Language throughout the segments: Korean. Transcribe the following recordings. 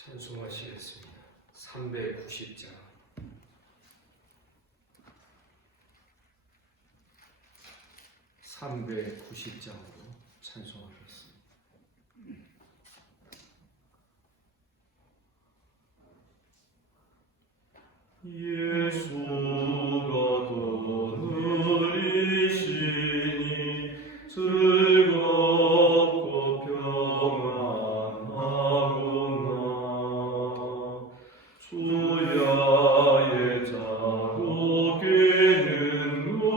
찬송하시겠습니다. 390장. (390장으로) 찬송하겠습니다. 예수가 더 누리시니 즐겁고 평안하구나. 주야의 자로 깨는 곳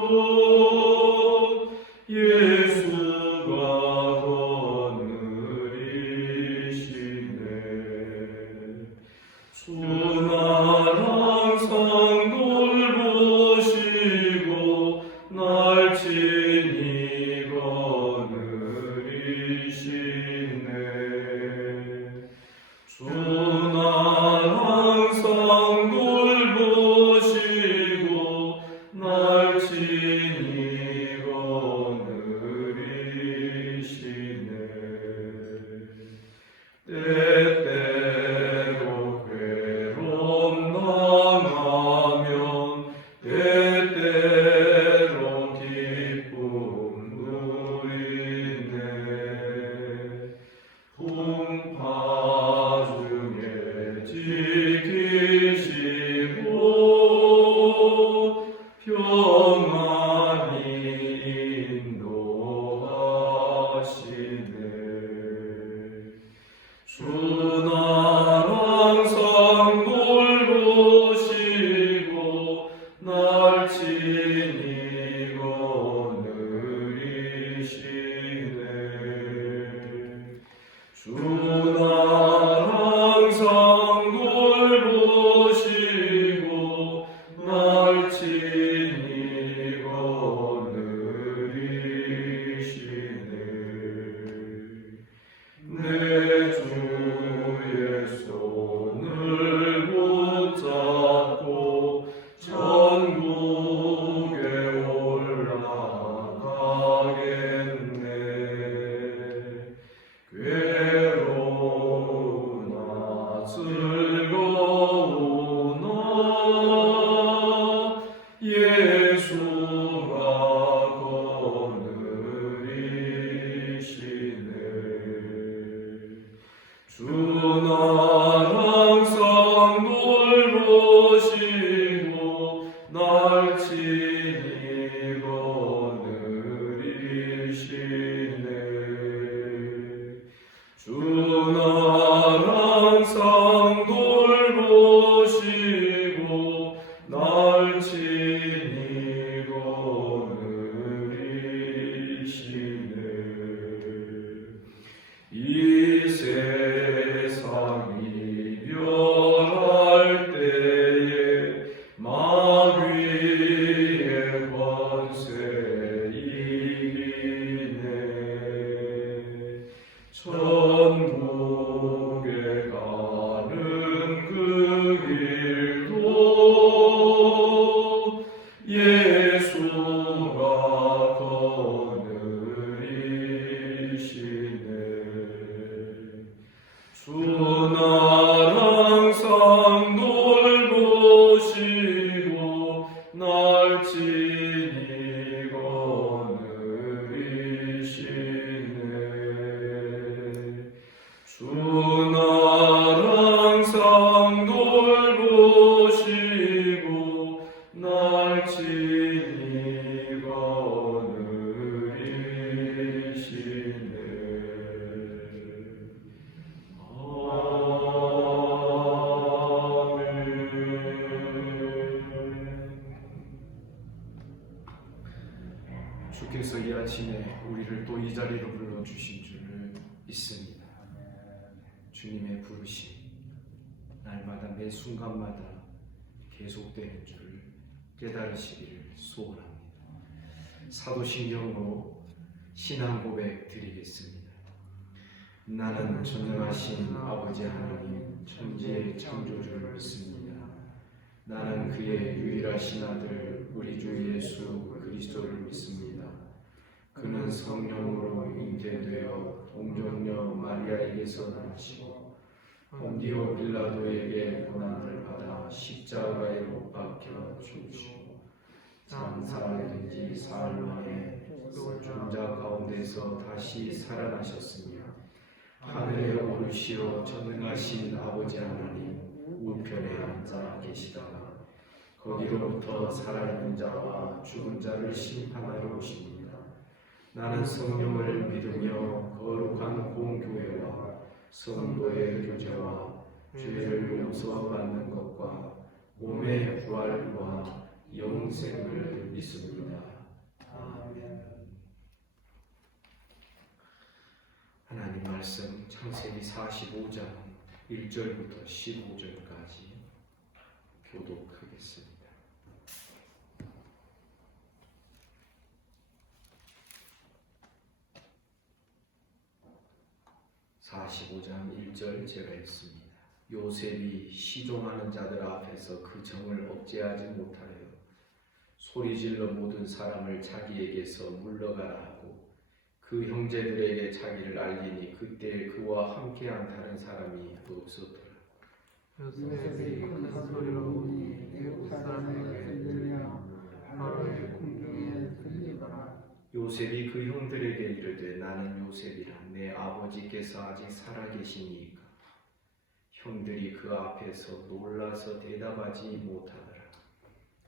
예수가 더 느리시네. 주날 항상 돌보시고 날 친히 거느리시네. 주날 항상 돌보시고 날 친히 거느리시네. 때때로 괴로움 당하면 때때로 기쁨 누리네. 풍파 중에 지키시고 평안히 인도하시네. 주날 항상 돌보시고 날 친히 거느리시네. 주날 항상 돌보시고 날 친히 거느리시네. 내 주의 손을 붙잡고 천국에 올라가겠네. 괴로우나 즐거우나 예수가 거느리시네. 주날 항상 돌보시고 날 친히 거느리시네. 주날 항상 돌보시고 날 친히 거느리시네. 이 세상 이별할 때에 마귀의 권세 이기네. 천국에 가는 그 길도 예수가 거느리시네. 주날 항상 돌보시고 날 친히 거느리시네. 주날 항상 돌보시고 날 친히 거느리시네. 주께서 이 아침에 우리를 또 이 자리로 불러주신 줄을 믿습니다. 주님의 부르심 날마다 매 순간마다 계속되는 줄 깨달으시기를 소원합니다. 사도신경으로 신앙 고백 드리겠습니다. 나는 전능하신 아버지 하나님 천지의 창조주를 믿습니다. 나는 그의 유일하신 아들 우리 주 예수 그리스도를 믿습니다. 그는 성령으로 잉태되어 동정녀 마리아에게서 나시고 본디오 빌라도에게 고난을 받아 십자가에 못 박혀 죽으시고 장사흘 지 사흘 만에 죽은 자 가운데서 다시 살아나셨으며 하늘에 오르시어 전능하신 아버지 하나님 우편에 앉아 계시다가 거기로부터 살아있는 자와 죽은 자를 심판하러 오십니다. 나는 성령을 믿으며 거룩한 공교회와 성도의 교제와 죄를 용서받는 것과 몸의 부활과 영생을 믿습니다. 아멘. 하나님 말씀 창세기 45장 1절부터 15절까지 교독하겠습니다. 45장 1절 제가 읽습니다. 요셉이 시종하는 자들 앞에서 그 정을 억제하지 못하여 소리질러 모든 사람을 자기에게서 물러가라 하고 그 형제들에게 자기를 알리니 그때 그와 함께한 다른 사람이 없었더라. 요셉이 큰 소리로 우니 애국 사람에게 들리며 바로의 궁중에 들리더라. 요셉이 그 형들에게 이르되 나는 요셉이라 내 아버지께서 아직 살아계시니이까. 형들이 그 앞에서 놀라서 대답하지 못하더라.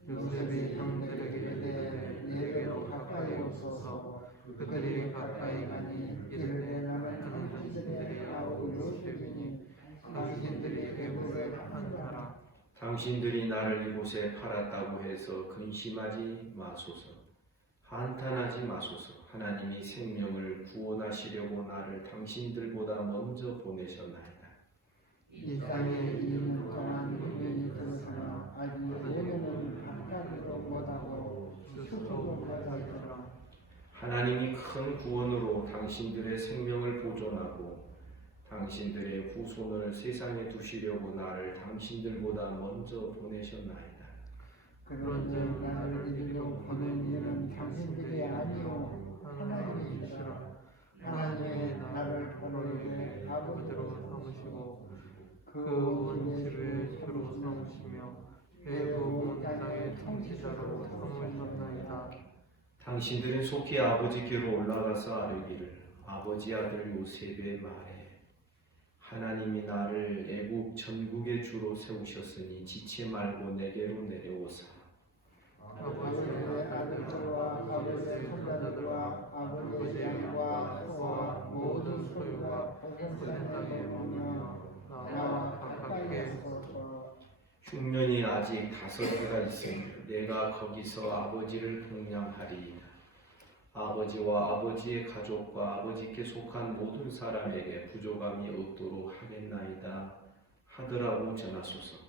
요셉이 형들에게 이르되 내게로 가까이 오소서. 그들이 가까이 가니 이르되 나는 당신들의 아우 요셉이니 당신들이 애국을 한다라. 당신들이 나를 이곳에 팔았다고 해서 근심하지 마소서. 한탄하지 마소서. 하나님이 생명을 구원하시려고 나를 당신들보다 먼저 보내셨나이다. 이 땅에 이르는 동안 의견이 들었으나 아직 예배는 한가지도 못하고 수고도 못하더라. 하나님이 큰 구원으로 당신들의 생명을 보존하고 당신들의 후손을 세상에 두시려고 나를 당신들보다 먼저 보내셨나이다. 그런즉 나를 이리로 보낸 이는 당신들이 아니요 하나님이시라. 하나님의 나를 보내게 아버지로 삼으시고 그 온 집을 주로 삼으시며 애국 땅의 통치자로 삼으셨나이다. 당신들은 속히 아버지께로 올라가서 아뢰기를 아버지 아들 요셉의 말에 하나님이 나를 애국 전국의 주로 세우셨으니 지체 말고 내게로 내려오사. 아버지의 아들들과 아버지의 손자들과 아버지의 양과 소와 모든 소유가 보존산에 오며 나와 가깝게 서서 흉년이 아직 5해가 있으니 내가 거기서 아버지를 공양하리이다. 아버지와 아버지의 가족과 아버지께 속한 모든 사람에게 부족함이 없도록 하겠나이다 하더라고 전하소서.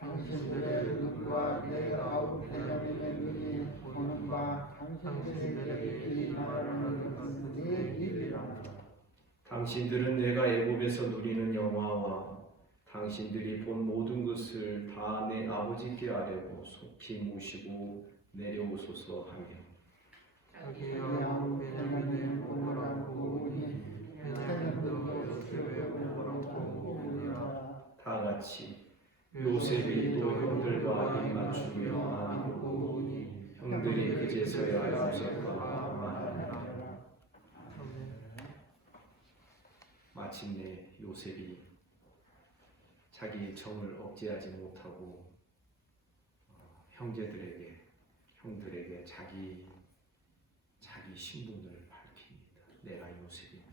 당신들의 눈과 내 아우 베냐민의 눈이 보는 바 당신들에게 이 말하는 것은 내 일이라. 당신들은 내가 애굽에서 누리는 영화와 당신들이 본 모든 것을 다 내 아버지께 아뢰고 속히 모시고 내려오소서 하며 자기 아우 베냐민의 보고라고 우니 베냐민도 요셉의 보고라고 우니라. 다 같이 요셉이 또 형들과 입맞추며 안고 우니 형들이 그제서야 요셉과 말하니라. 마침내 요셉이 자기의 정을 억제하지 못하고 형들에게 자기 신분을 밝힙니다. 내가 요셉입니다.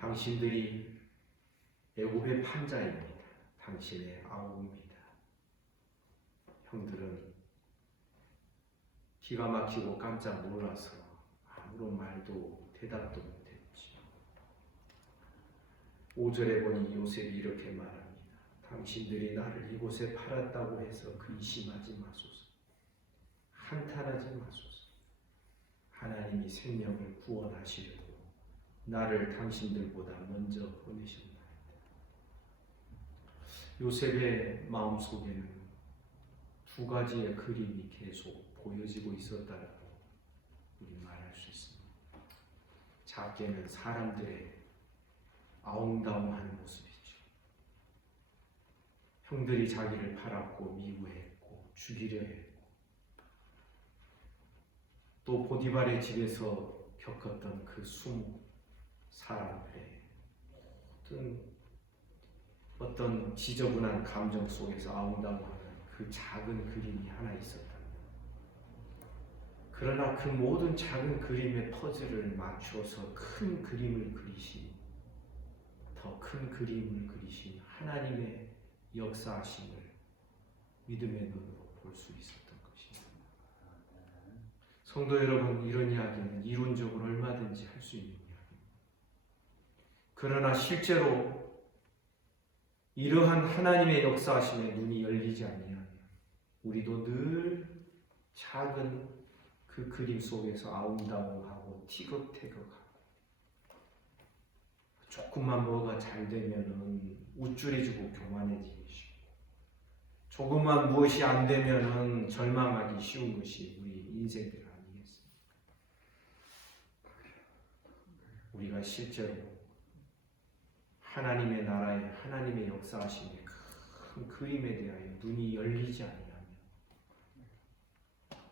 당신들이 애굽의 판자입니다. 당신의 아우입니다. 형들은 기가 막히고 깜짝 놀라서 아무런 말도 대답도 못했지. 5절에 보니 요셉이 이렇게 말합니다. 당신들이 나를 이곳에 팔았다고 해서 근심하지 마소서. 한탄하지 마소서. 하나님이 생명을 구원하시려고 나를 당신들보다 먼저 보내셨나이다. 요셉의 마음속에는 2가지의 그림이 계속 보여지고 있었다라고 우리 말할 수 있습니다. 작게는 사람들의 아웅다웅하는 모습이죠. 형들이 자기를 팔았고 미워했고 죽이려 했고 또 보디발의 집에서 겪었던 그 수모 사람들의 모든 어떤 지저분한 감정 속에서 아웅다웅하는 그 작은 그림이 하나 있었다. 그러나 그 모든 작은 그림의 퍼즐을 맞추어서 큰 그림을 그리신, 더 큰 그림을 그리신 하나님의 역사하심을 믿음의 눈으로 볼 수 있었던 것입니다. 성도 여러분, 이런 이야기는 이론적으로 얼마든지 할 수 있는 이야기입니다. 그러나 실제로 이러한 하나님의 역사하심에 눈이 열리지 아니하면 우리도 늘 작은 그 그림 속에서 아웅다웅하고 티격태격하고 조금만 뭐가 잘 되면은 우쭐해지고 교만해지기 쉽고 조금만 무엇이 안 되면은 절망하기 쉬운 것이 우리 인생들 아니겠습니까? 우리가 실제로 하나님의 나라의 하나님의 역사하심의 큰 그림에 대하여 눈이 열리지 아니하면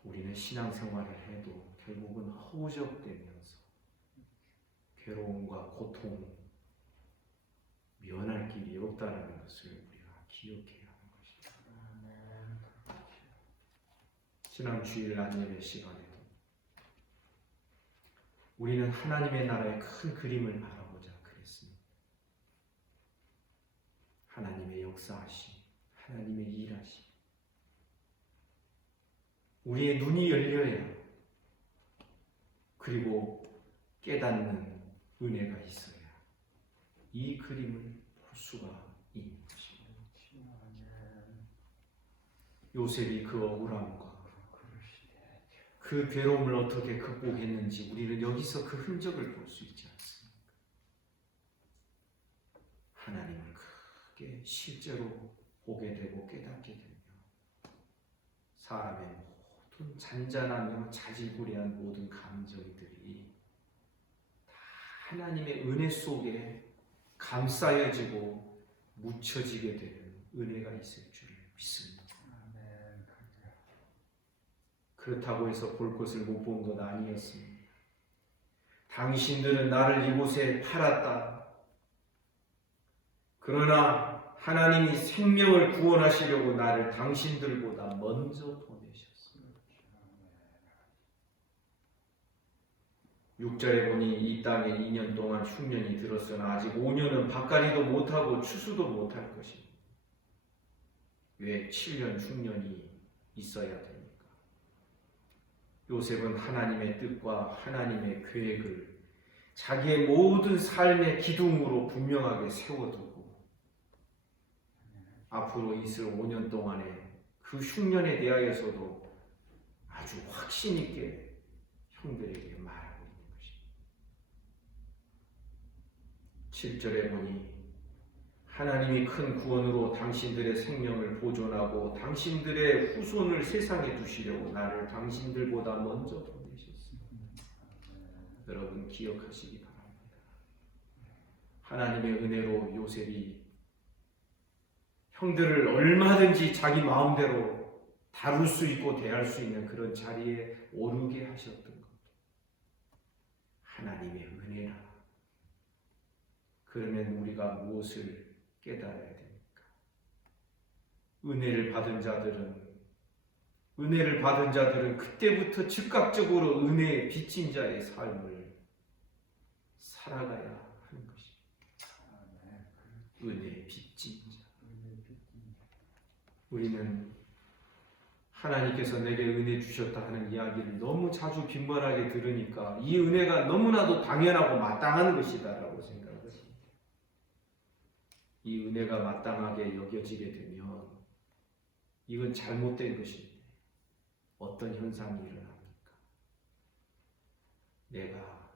우리는 신앙생활을 해도 결국은 허우적대면서 괴로움과 고통, 면할 길이 없다라는 것을 우리가 기억해야 하는 것입니다. 지난 주일 안예배 시간에도 우리는 하나님의 나라의 큰 그림을 바라보자 그랬습니다. 하나님의 역사하심, 하나님의 일하심, 우리의 눈이 열려야 그리고 깨닫는 은혜가 있어야 이 그림을 볼 수가 있는 것입니다. 요셉이 그 억울함과 그 괴로움을 어떻게 극복했는지 우리는 여기서 그 흔적을 볼 수 있지 않습니까? 하나님을 크게 실제로 보게 되고 깨닫게 되며 사람의 모든 잔잔하며 자질구레한 모든 감정들이 다 하나님의 은혜 속에 감싸여지고 묻혀지게 되는 은혜가 있을 줄을 믿습니다. 그렇다고 해서 볼 것을 못 본 건 아니었습니다. 당신들은 나를 이곳에 팔았다. 그러나 하나님이 생명을 구원하시려고 나를 당신들보다 먼저 보내셨습니다. 6절에 보니 이 땅에 2년 동안 흉년이 들었으나 아직 5년은 밭갈이도 못하고 추수도 못할 것입니다. 왜 7년 흉년이 있어야 됩니까? 요셉은 하나님의 뜻과 하나님의 계획을 자기의 모든 삶의 기둥으로 분명하게 세워두고 앞으로 있을 5년 동안에 그 흉년에 대하여서도 아주 확신 있게 형들에게 말하고 있는 것입니다. 7절에 보니 하나님이 큰 구원으로 당신들의 생명을 보존하고 당신들의 후손을 세상에 두시려고 나를 당신들보다 먼저 보내셨습니다. 여러분 기억하시기 바랍니다. 하나님의 은혜로 요셉이 형들을 얼마든지 자기 마음대로 다룰 수 있고 대할 수 있는 그런 자리에 오르게 하셨던 것. 하나님의 은혜라. 그러면 우리가 무엇을 깨달아야 됩니까? 은혜를 받은 자들은 그때부터 즉각적으로 은혜에 빚진 자의 삶을 살아가야 하는 것입니다. 은혜에 빚진 자. 우리는 하나님께서 내게 은혜 주셨다 하는 이야기를 너무 자주 빈번하게 들으니까 이 은혜가 너무나도 당연하고 마땅한 것이다라고 생각합니다. 이 은혜가 마땅하게 여겨지게 되면 이건 잘못된 것입니다. 어떤 현상이 일어납니까? 내가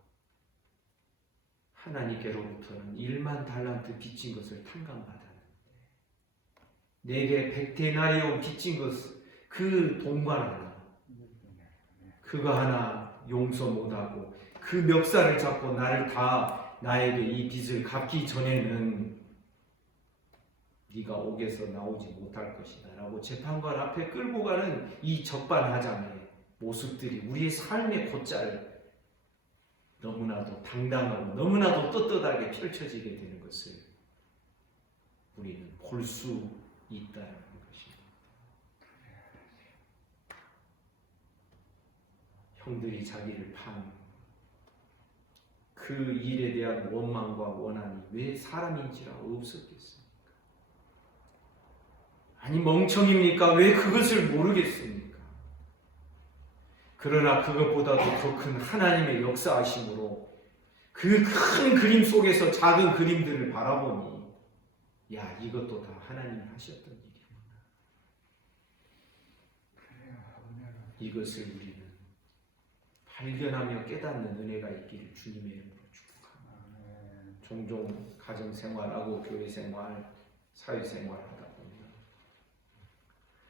하나님께로부터는 1만 달란트 빚진 것을 탕감받았는데 내게 100데나리온 빚진 것 그 동관 하나 그거 하나 용서 못하고 그 멱살을 잡고 나를 다 나에게 이 빚을 갚기 전에는 네가 옥에서 나오지 못할 것이다 라고 재판관 앞에 끌고 가는 이 적반하장의 모습들이 우리의 삶의 곧잘 너무나도 당당하고 너무나도 떳떳하게 펼쳐지게 되는 것을 우리는 볼 수 있다는 것입니다. 형들이 자기를 판 그 일에 대한 원망과 원한이 왜 사람인지라 없었겠습니까? 아니 멍청입니까? 왜 그것을 모르겠습니까? 그러나 그것보다도 더 큰 하나님의 역사하심으로 그 큰 그림 속에서 작은 그림들을 바라보니 야, 이것도 다 하나님이 하셨던 일이구나. 이것을 우리는 발견하며 깨닫는 은혜가 있기를 주님의 이름으로 축복합니다. 종종 가정생활하고 교회생활, 사회생활 하다 보면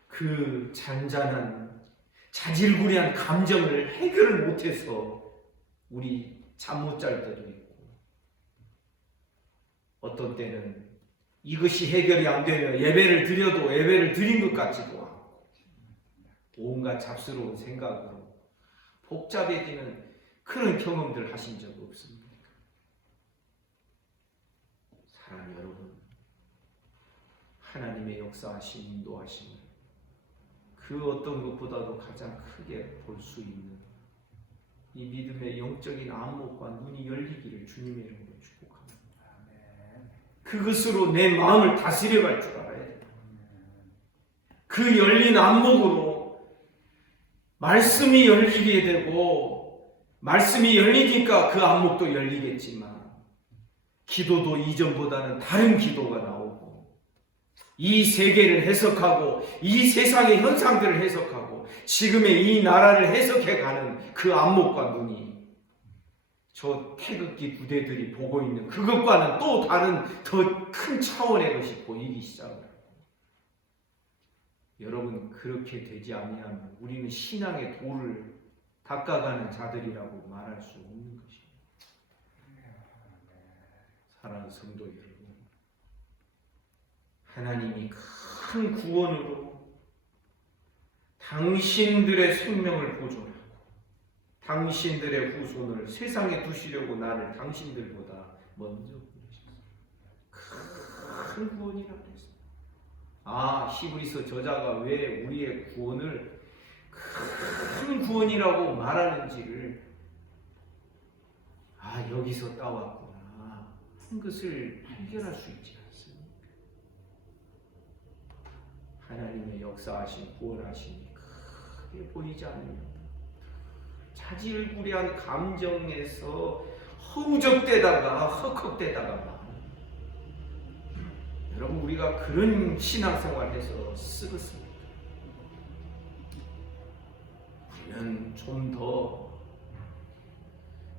그 잔잔한 자질구레한 감정을 해결을 못해서 우리 잠 못 잘 때도 있고 어떤 때는 이것이 해결이 안 되면 예배를 드려도 예배를 드린 것 같지도 않고 온갖 잡스러운 생각으로 복잡해지는 그런 경험들 하신 적 없습니까? 사랑 여러분, 하나님의 역사하심, 인도하심을 그 어떤 것보다도 가장 크게 볼 수 있는 이 믿음의 영적인 안목과 눈이 열리기를 주님의 이름으로 축복합니다. 그것으로 내 마음을 다스려갈 줄 알아야 돼요. 그 열린 안목으로 말씀이 열리게 되고 말씀이 열리니까 그 안목도 열리겠지만 기도도 이전보다는 다른 기도가 나오고 이 세계를 해석하고 이 세상의 현상들을 해석하고 지금의 이 나라를 해석해가는 그 안목과 눈이 저 태극기 부대들이 보고 있는 그것과는 또 다른 더 큰 차원의 것이 보이기 시작합니다. 여러분 그렇게 되지 아니하면 우리는 신앙의 도를 닦아가는 자들이라고 말할 수 없는 것입니다. 사랑하는 성도 여러분, 하나님이 큰 구원으로 당신들의 생명을 보존하고 당신들의 후손을 세상에 두시려고 나를 당신들보다 먼저 부르셨습니다. 큰 구원이라고 했습니다. 히브리서 저자가 왜 우리의 구원을 큰 구원이라고 말하는지를 여기서 따왔구나 한 것을 발견할 수 있지 않습니까? 하나님의 역사하신 구원하심이 크게 보이지 않으면 자질구레한 감정에서 허우적대다가 헉헉대다가 여러분 우리가 그런 신앙생활에서 쓰겠습니다. 우리는 좀 더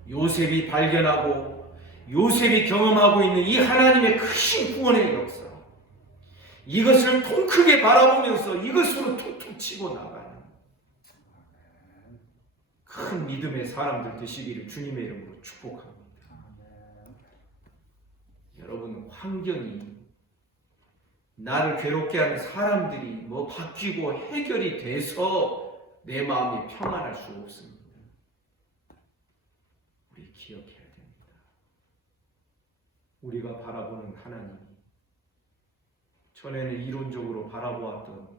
요셉이 발견하고 요셉이 경험하고 있는 이 하나님의 크신 구원의 역사 이것을 통크게 바라보면서 이것으로 툭툭 치고 나가는 큰 믿음의 사람들 되시기를 주님의 이름으로 축복합니다. 여러분 환경이 나를 괴롭게 하는 사람들이 바뀌고 해결이 돼서 내 마음이 평안할 수 없습니다. 우리 기억해야 됩니다. 우리가 바라보는 하나님이 전에는 이론적으로 바라보았던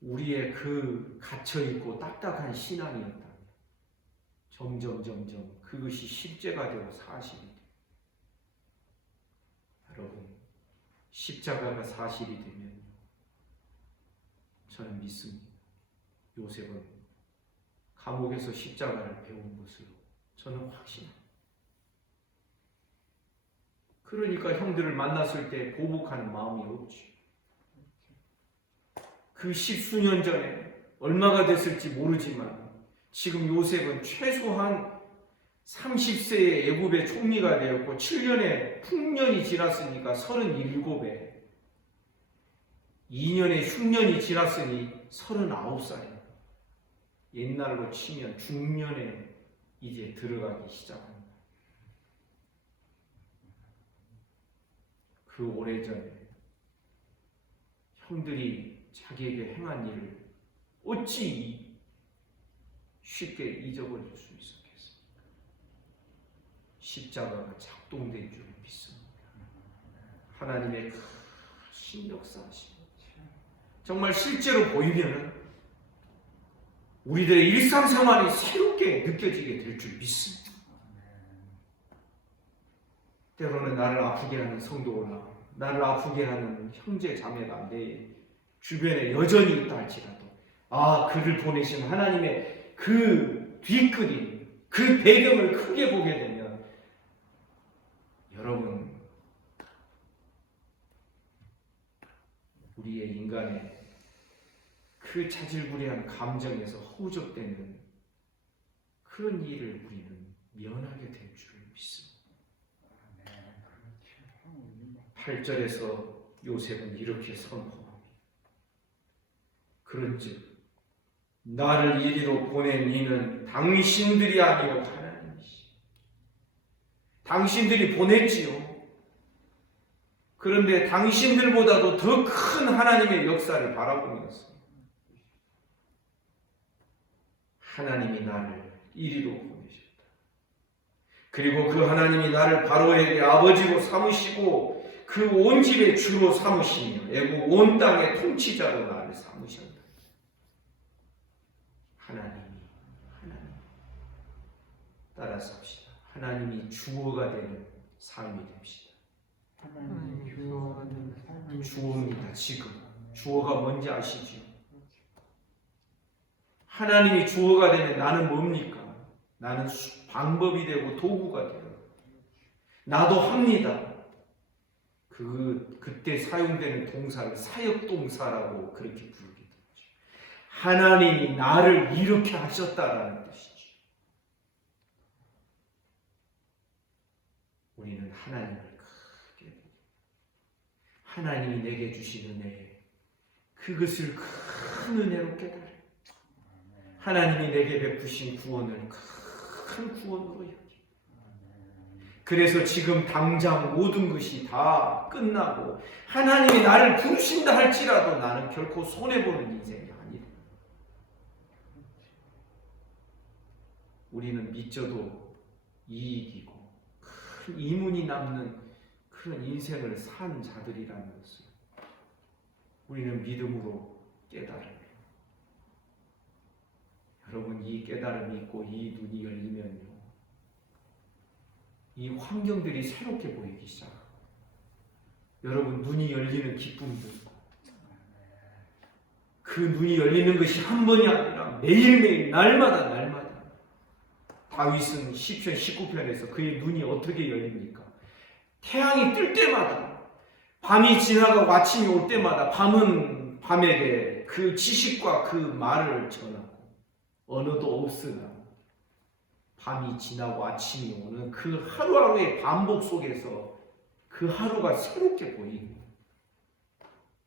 우리의 그 갇혀있고 딱딱한 신앙이었다. 점점 그것이 십자가 되고 사실이 돼. 여러분 십자가가 사실이 되면 저는 믿습니다. 요셉은 감옥에서 십자가를 배운 것으로 저는 확신합니다. 그러니까 형들을 만났을 때 보복하는 마음이 없지. 그 십수년 전에 얼마가 됐을지 모르지만 지금 요셉은 최소한 30세의 애굽의 총리가 되었고 7년의 풍년이 지났으니까 37에 2년의 흉년이 지났으니 39살입니다. 옛날로 치면 중년에 이제 들어가기 시작합니다. 그 오래전에 형들이 자기에게 행한 일을 어찌 쉽게 잊어버릴 수 있었겠습니까? 십자가가 작동된 줄 믿습니다. 하나님의 큰 역사하심, 정말 실제로 보이면은 우리들의 일상생활이 새롭게 느껴지게 될 줄 믿습니다. 때로는 나를 아프게 하는 성도나 나를 아프게 하는 형제 자매가 내 주변에 여전히 있다 할지라도 그를 보내신 하나님의 그 뒷그림, 그 배경을 크게 보게 되면 여러분, 우리의 인간의 그 자질구레한 감정에서 허우적대는 그런 일을 우리는 면하게 될 줄 믿습니다. 8절에서 요셉은 이렇게 선포합니다. 그런즉 나를 이리로 보낸 이는 당신들이 아니요 하나님이시. 당신들이 보냈지요. 그런데 당신들보다도 더 큰 하나님의 역사를 바라보면서 하나님이 나를 이리로 보내셨다. 그리고 그 하나님이 나를 바로에게 아버지로 삼으시고 그 온 집의 주로 삼으시며 애국 온 땅의 통치자로 나를 삼으셨다. 하나님 따라서 합시다. 하나님이 주어가 되는 삶이 됩시다. 하나님이 주어가 되는 삶이 주어입니다. 지금 주어가 뭔지 아시죠? 하나님이 주어가 되면 나는 뭡니까? 나는 방법이 되고 도구가 돼요. 나도 합니다. 그때 사용되는 동사를 사역동사라고 그렇게 부르기도 하죠. 하나님이 나를 이렇게 하셨다라는 뜻이죠. 우리는 하나님을 크게 보고 하나님이 내게 주신 은혜, 그것을 큰 은혜로 깨달아 하나님이 내게 베푸신 구원을 큰 구원으로 여기. 그래서 지금 당장 모든 것이 다 끝나고 하나님이 나를 부르신다 할지라도 나는 결코 손해보는 인생이 아니다. 우리는 믿져도 이익이고 큰 이문이 남는 그런 인생을 산 자들이라는 것을 우리는 믿음으로 깨달아요. 여러분, 이 깨달음이 있고 이 눈이 열리면요, 이 환경들이 새롭게 보이기 시작합니다. 여러분, 눈이 열리는 기쁨도 그 눈이 열리는 것이 한 번이 아니라 매일매일 날마다 다윗은 시편 19편에서 그의 눈이 어떻게 열립니까? 태양이 뜰 때마다, 밤이 지나가고 아침이 올 때마다 밤은 밤에게 그 지식과 그 말을 전하고 언어도 없으나 밤이 지나고 아침이 오는 그 하루하루의 반복 속에서 그 하루가 새롭게 보이고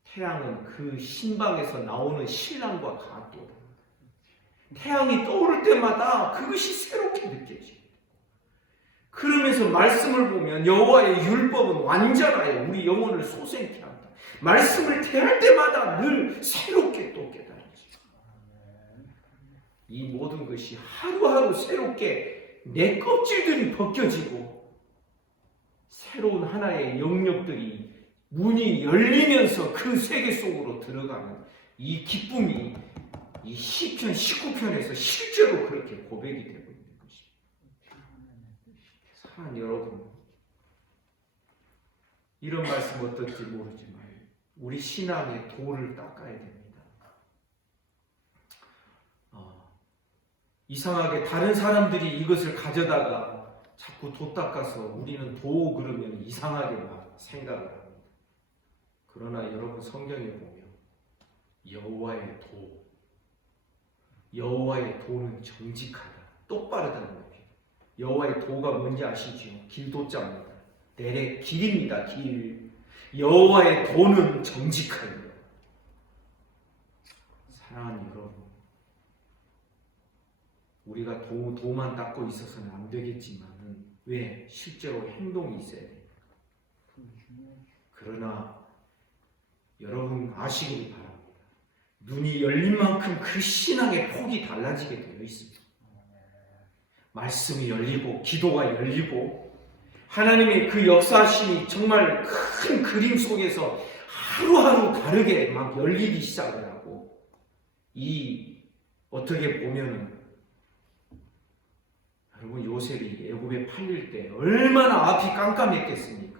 태양은 그 신방에서 나오는 신랑과 같도다. 태양이 떠오를 때마다 그것이 새롭게 느껴집니다. 그러면서 말씀을 보면 여호와의 율법은 완전하여 우리 영혼을 소생케 한다. 말씀을 대할 때마다 늘 새롭게 또 깨달아지고 이 모든 것이 하루하루 새롭게 내 껍질들이 벗겨지고 새로운 하나의 영역들이 문이 열리면서 그 세계 속으로 들어가는 이 기쁨이 이 시편 19편에서 실제로 그렇게 고백이 되고 있는 것입니다. 사랑하는 여러분, 이런 말씀 어떨지 모르지만 우리 신앙의 도를 닦아야 됩니다. 이상하게 다른 사람들이 이것을 가져다가 자꾸 도 닦아서 우리는 도 그러면 이상하게 막 생각을 합니다. 그러나 여러분, 성경에 보면 여호와의 도는 정직하다, 똑바르다는 겁니다. 여호와의 도가 뭔지 아시죠? 길도자입니다. 내래 길입니다. 길. 여호와의 도는 정직하다. 사랑하는 여러분, 우리가 도만 닦고 있어서는 안 되겠지만은 왜? 실제로 행동이 있어야 돼요. 그러나 여러분 아시길 바랍니다. 눈이 열린 만큼 그 신앙의 폭이 달라지게 되어 있습니다. 말씀이 열리고 기도가 열리고 하나님의 그 역사심이 정말 큰 그림 속에서 하루하루 다르게 막 열리기 시작을 하고, 어떻게 보면은 여러분 요셉이 애굽에 팔릴 때 얼마나 앞이 깜깜했겠습니까?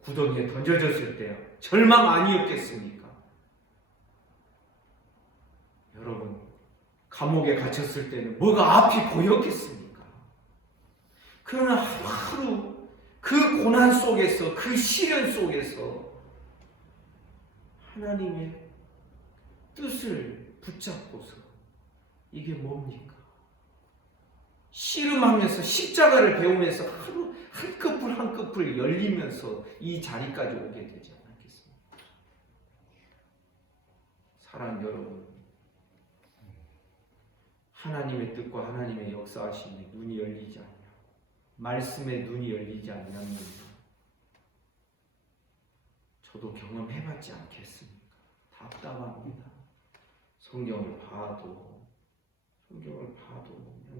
구덩이에 던져졌을 때 절망 아니었겠습니까? 여러분 감옥에 갇혔을 때는 뭐가 앞이 보였겠습니까? 그러나 하루하루 그 고난 속에서, 그 시련 속에서 하나님의 뜻을 붙잡고서 이게 뭡니까? 씨름하면서 십자가를 배우면서 하루 한 커플 한 커플 열리면서 이 자리까지 오게 되지 않았겠습니까? 사랑 여러분, 하나님의 뜻과 하나님의 역사하심에 눈이 열리지 않냐, 말씀에 눈이 열리지 않냐면 저도 경험해봤지 않겠습니까? 답답합니다. 성경을 봐도 그냥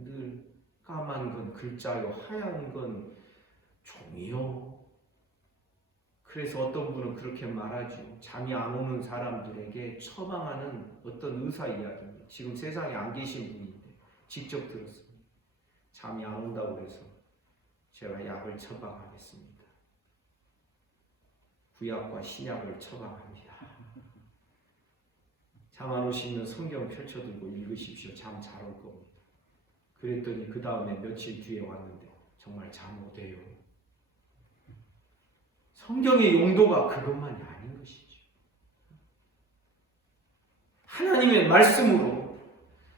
늘 까만 건 글자요, 하얀 건 종이요. 그래서 어떤 분은 그렇게 말하죠. 잠이 안 오는 사람들에게 처방하는 어떤 의사 이야기입니다. 지금 세상에 안 계신 분인데 직접 들었습니다. 잠이 안 온다고 해서 제가 약을 처방하겠습니다. 구약과 신약을 처방합니다. 잠 안 오시면 성경 펼쳐들고 읽으십시오. 잠 잘 올 겁니다. 그랬더니 그 다음에 며칠 뒤에 왔는데 정말 잠 오대요. 성경의 용도가 그것만이 아닌 것이죠. 하나님의 말씀으로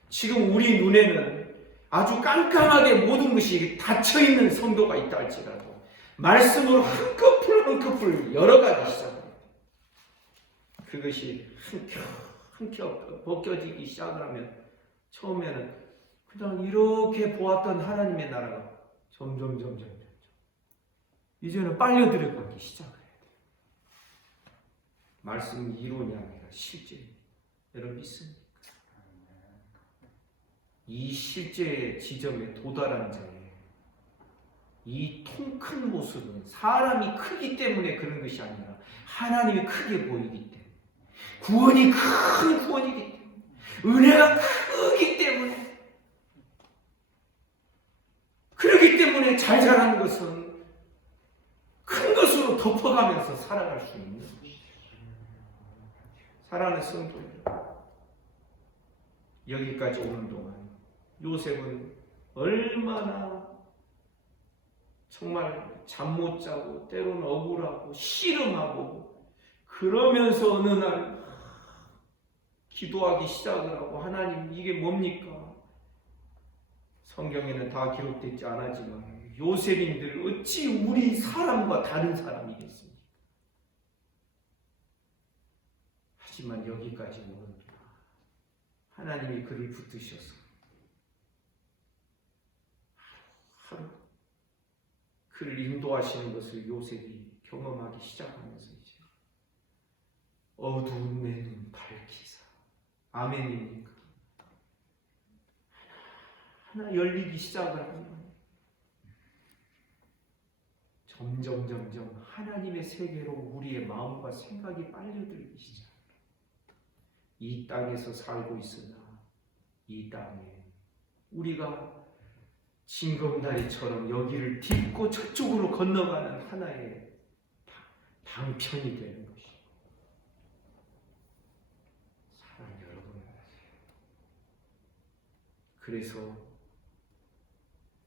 지금 우리 눈에는 아주 깜깜하게 모든 것이 닫혀있는 성도가 있다 할지라도 말씀으로 한 커플 한 커플 열어가기 시작합니다. 그것이 한겹 벗겨지기 시작을 하면 처음에는 그냥 이렇게 보았던 하나님의 나라가 점점 이제는 빨려 들어가기 시작을 해야 돼요. 말씀은 이론이 아니라 실제입니다. 여러분 믿습니까? 이 실제의 지점에 도달한 자의 이 통 큰 모습은 사람이 크기 때문에 그런 것이 아니라 하나님이 크게 보이기 때문에, 구원이 큰 구원이기 때문에, 은혜가 크기 때문에, 그렇기 때문에 잘 자라는 것은 큰 것으로 덮어가면서 살아갈 수 있는 것이죠. 사랑하는 성도들, 여기까지 오는 동안 요셉은 얼마나 정말 잠 못 자고 때로는 억울하고 씨름하고 그러면서 어느 날 기도하기 시작을 하고, 하나님 이게 뭡니까? 성경에는 다 기록되지 않았지만 요셉인들 어찌 우리 사람과 다른 사람이겠습니까? 하지만 여기까지 오는구나. 하나님이 그를 붙드셔서 하루 그를 인도하시는 것을 요셉이 경험하기 시작하면서 이제 어두운 내 눈 밝히사. 아멘입니까? 하나 열리기 시작을 하면 점점 하나님의 세계로 우리의 마음과 생각이 빨려들기 시작합니다. 이 땅에서 살고 있으나 이 땅에 우리가 징검다리처럼 여기를 딛고 저쪽으로 건너가는 하나의 방편이 되는 것이고, 사랑 여러분, 그래서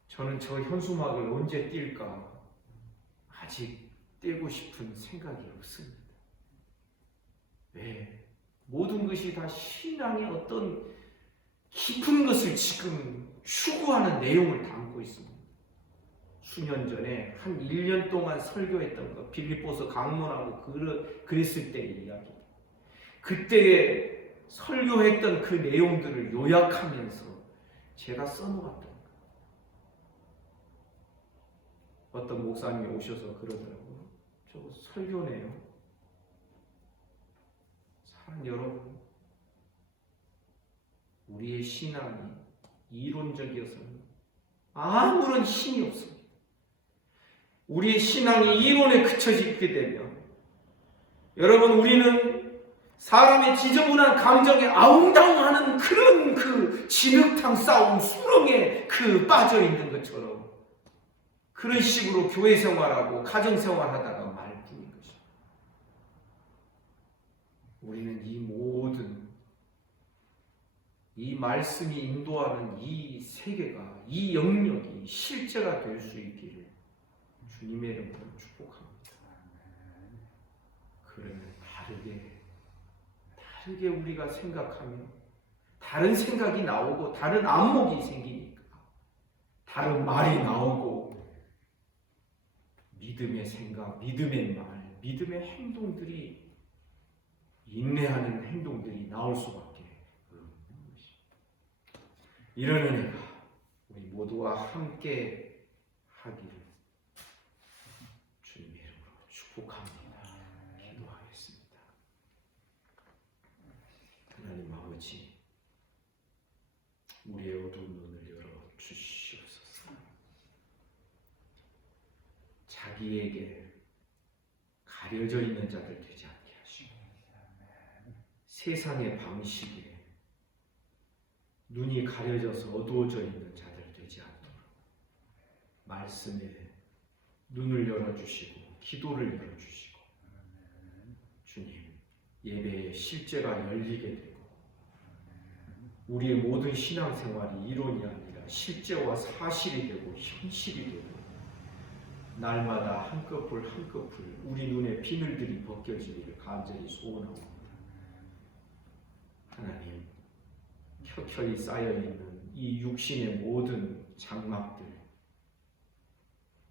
저는 저 현수막을 언제 뛸까 아직 떼고 싶은 생각이 없습니다. 왜? 모든 것이 다 신앙의 어떤 깊은 것을 지금 추구하는 내용을 담고 있습니다. 수년 전에 한 1년 동안 설교했던 거, 빌립보서 강론하고 그랬을 때의 이야기. 그때에 설교했던 그 내용들을 요약하면서 제가 써놓았던 거. 어떤 목사님이 오셔서 그러더라고요. 저거 설교네요. 사랑 여러분, 우리의 신앙이 이론적이어서는 아무런 힘이 없습니다. 우리의 신앙이 이론에 그쳐지게 되면 여러분, 우리는 사람의 지저분한 감정에 아웅다웅하는 그런 그 진흙탕 싸움 수렁에 빠져 있는 것처럼 그런 식으로 교회 생활하고 가정 생활하다가 말뿐인 것입니다. 우리는 이 모든 이 말씀이 인도하는 이 세계가, 이 영역이 실제가 될 수 있기를 주님의 이름으로 축복합니다. 그러면 다르게 우리가 생각하면 다른 생각이 나오고 다른 안목이 생기니까 다른 말이 나오고 믿음의 생각, 믿음의 말, 믿음의 행동들이 인내하는 행동들이 나올 수밖에 없는 것입니다. 이런 은혜가 우리 모두와 함께 하기를 주님의 이름으로 축복합니다. 기도하겠습니다. 하나님 아버지, 우리의 어두운 눈을 열어 주시옵소서. 자기에게 가려져 있는 자들 되지 않게 하시고 세상의 방식에 눈이 가려져서 어두워져 있는 자들 되지 않도록 말씀에 눈을 열어주시고 기도를 열어주시고 주님, 예배의 실제가 열리게 되고 우리의 모든 신앙생활이 이론이 아니라 실제와 사실이 되고 현실이 되고 날마다 한꺼풀 한꺼풀 우리 눈에 비늘들이 벗겨지기를 간절히 소원합니다. 하나님, 켜켜이 쌓여있는 이 육신의 모든 장막들,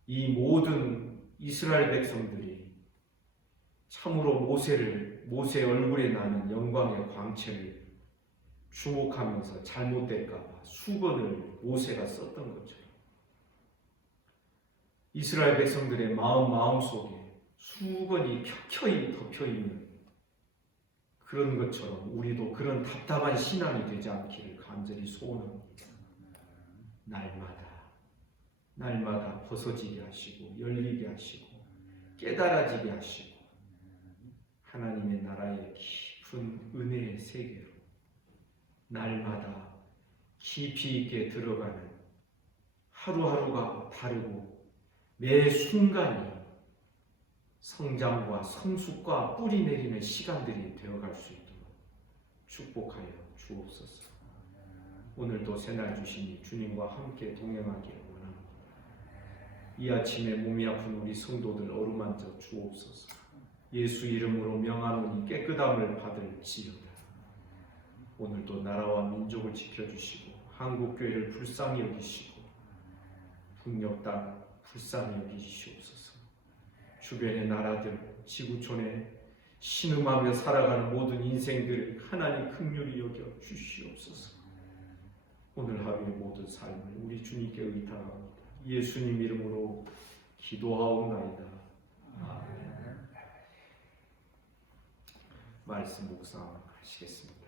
이 모든 이스라엘 백성들이 참으로 모세 얼굴에 나는 영광의 광채를 주목하면서 잘못될까봐 수건을 모세가 썼던 것처럼 이스라엘 백성들의 마음속에 수건이 켜켜이 덮여있는 그런 것처럼 우리도 그런 답답한 신앙이 되지 않기를 간절히 소원합니다. 날마다 벗어지게 하시고 열리게 하시고 깨달아지게 하시고 하나님의 나라의 깊은 은혜의 세계로 날마다 깊이 있게 들어가는 하루하루가 다르고 매 순간이 성장과 성숙과 뿌리 내리는 시간들이 되어갈 수 있도록 축복하여 주옵소서. 오늘도 새날 주시니 주님과 함께 동행하기를 원합니다. 이 아침에 몸이 아픈 우리 성도들 어루만져 주옵소서. 예수 이름으로 명하노니 깨끗함을 받을지어다. 오늘도 나라와 민족을 지켜주시고 한국교회를 불쌍히 여기시고 북녘 땅 불쌍히 여기시옵소서. 주변의 나라들, 지구촌에 신음하며 살아가는 모든 인생들을 하나님 긍휼히 여겨 주시옵소서. 오늘 하루의 모든 삶을 우리 주님께 의탁합니다. 예수님 이름으로 기도하옵나이다. 아멘. 말씀 묵상하시겠습니다.